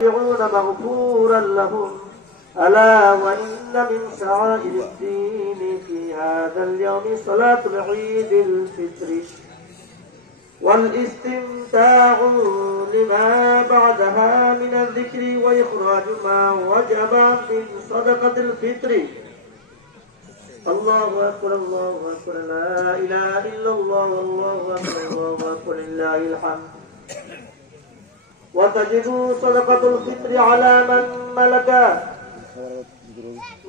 يستطيعون مغفورا لهم. ألا وإن من شعائر الدين في هذا اليوم صلاة العيد الفطر. والاستمتاع لما بعدها من الذكر وإخراج ما وجب من صدقة الفطر. الله أكبر الله أكبر. لا إله إلا الله والله أكبر الله أكبر. لله الحمد. وتجب صدقة الفطر على من ملك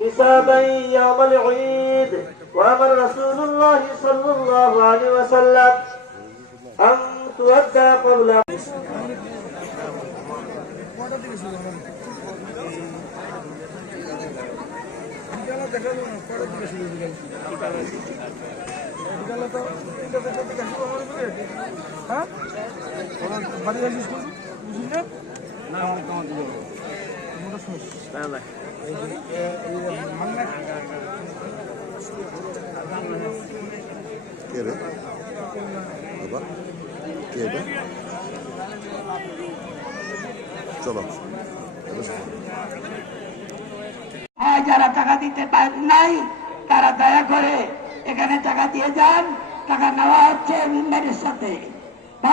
نسابا يوم العيد وأمر رسول الله صلى الله عليه وسلم أن تؤدى قبل বিকালে দেখা যাবে না পরের দিকে শুরু বিকাল বিকালে তো তিনটা চারটার দিকে শুরু আমার উপরে হ্যাঁ ওরা বাড়ি আসিস হ্যাঁ যারা টাকা দিতে নাই, তারা দয়া করে এখানে টাকা দিয়ে যান। টাকা নেওয়া হচ্ছে সাথে।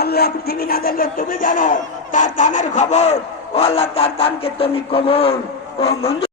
আল্লাহ পৃথিবী না দেখলে তুমি জানো, তার দানের খবর, ও আল্লাহ তার দানকে তুমি কবুল। ও মঞ্জুর